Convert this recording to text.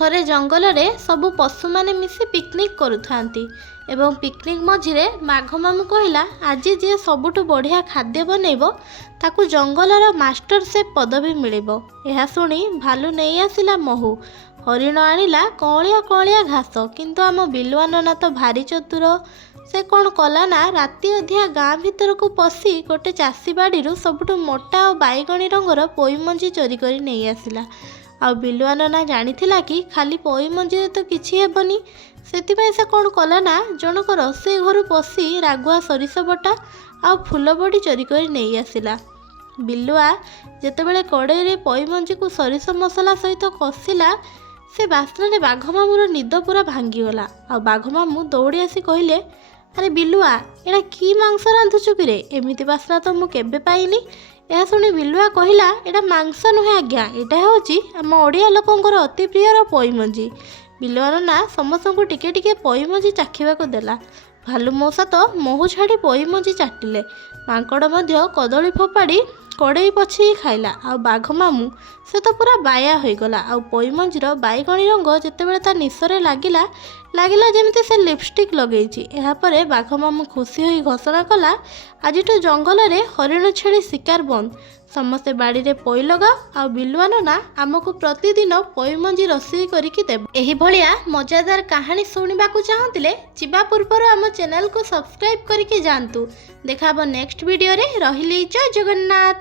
ଥରେ ଜଙ୍ଗଲରେ ସବୁ ପଶୁମାନେ ମିଶି ପିକନିକ୍ କରୁଥାନ୍ତି ଏବଂ ପିକନିକ୍ ମଝିରେ ବାଘ ମାମୁଁ କହିଲା, ଆଜି ଯିଏ ସବୁଠୁ ବଢ଼ିଆ ଖାଦ୍ୟ ବନେଇବ ତାକୁ ଜଙ୍ଗଲର ମାଷ୍ଟର ସେଫ୍ ପଦବୀ ମିଳିବ। ଏହା ଶୁଣି ଭାଲୁ ନେଇ ଆସିଲା ମହୁ, ହରିଣ ଆଣିଲା କଅଁଳିଆ କଅଁଳିଆ ଘାସ। କିନ୍ତୁ ଆମ ବିଲୁଆ ନନା ତ ଭାରି ଚତୁର। ସେ କ'ଣ କଲା ନା, ରାତି ଅଧିଆ ଗାଁ ଭିତରକୁ ପଶି ଗୋଟେ ଚାଷୀ ବାଡ଼ିରୁ ସବୁଠୁ ମୋଟା ଆଉ ବାଇଗଣୀ ରଙ୍ଗର ପୋଇ ମଞ୍ଜି ଚୋରି କରି ନେଇ ଆସିଲା। ଆଉ ବିଲୁଆ ନନା ଜାଣିଥିଲା କି ଖାଲି ପୋଇ ମଞ୍ଜିରେ ତ କିଛି ହେବନି। ସେଥିପାଇଁ ସେ କ'ଣ କଲା ନା, ଜଣକ ରୋଷେଇ ଘରୁ ପଶି ରାଗୁଆ ସୋରିଷ ବଟା ଆଉ ଫୁଲ ବଡ଼ି ଚୋରି କରି ନେଇ ଆସିଲା। ବିଲୁଆ ଯେତେବେଳେ କଡ଼େଇରେ ପୋଇ ମଞ୍ଜିକୁ ସୋରିଷ ମସଲା ସହିତ କଷିଲା, ସେ ବାସ୍ନାରେ ବାଘ ମାମୁଁର ନିଦ ପୁରା ଭାଙ୍ଗିଗଲା। ଆଉ ବାଘ ମାମୁଁ ଦୌଡ଼ି ଆସି କହିଲେ, ଆରେ ବିଲୁଆ, ଏଇଟା କି ମାଂସ ରାନ୍ଧୁଛୁ କିରେ? ଏମିତି ବାସ୍ନା ତ ମୁଁ କେବେ ପାଇନି। ଏହା ଶୁଣି ବିଲୁଆ କହିଲା, ଏଇଟା ମାଂସ ନୁହେଁ ଆଜ୍ଞା, ଏଇଟା ହେଉଛି ଆମ ଓଡ଼ିଆ ଲୋକଙ୍କର ଅତି ପ୍ରିୟର ପୋଇ ମଞ୍ଜି। ବିଲୁଆ ନନା ସମସ୍ତଙ୍କୁ ଟିକେ ଟିକେ ପୋଇ ମଞ୍ଜି ଚାଖିବାକୁ ଦେଲା। ଭାଲୁ ମଉସା ତ ମହୁ ଛାଡ଼ି ପୋଇ ମଞ୍ଜି ଚାଟିଲେ। ମାଙ୍କଡ଼ ମଧ୍ୟ କଦଳୀ ଫୋପାଡ଼ି କଡ଼େଇ ପଛେଇ ଖାଇଲା। ଆଉ ବାଘ ମାମୁଁ ସେ ତ ପୁରା ବାୟା ହୋଇଗଲା। ଆଉ ପୋଇ ମଞ୍ଜିର ବାଇଗଣୀ ରଙ୍ଗ ଯେତେବେଳେ ତା ନିଶରେ ଲାଗିଲା ଯେମିତି ସେ ଲିପଷ୍ଟିକ୍ ଲଗେଇଛି। ଏହାପରେ ବାଘ ମାମୁଁ ଖୁସି ହୋଇ ଘୋଷଣା କଲା, ଆଜିଠୁ ଜଙ୍ଗଲରେ ହରିଣ ଛେଳି ଶିକାର ବନ୍ଦ। ସମସ୍ତେ ବାଡ଼ିରେ ପୋଇ ଲଗାଅ, ଆଉ ବିଲୁଆ ନନା ଆମକୁ ପ୍ରତିଦିନ ପୋଇ ମଞ୍ଜି ରୋଷେଇ କରିକି ଦେବ। ଏହିଭଳିଆ ମଜାଦାର କାହାଣୀ ଶୁଣିବାକୁ ଚାହୁଁଥିଲେ ଯିବା ପୂର୍ବରୁ ଆମ ଚ୍ୟାନେଲକୁ ସବସ୍କ୍ରାଇବ୍ କରିକି ଯାଆନ୍ତୁ। ଦେଖା ହେବ ନେକ୍ସଟ ଭିଡ଼ିଓରେ। ରହିଲି, ଜୟ ଜଗନ୍ନାଥ।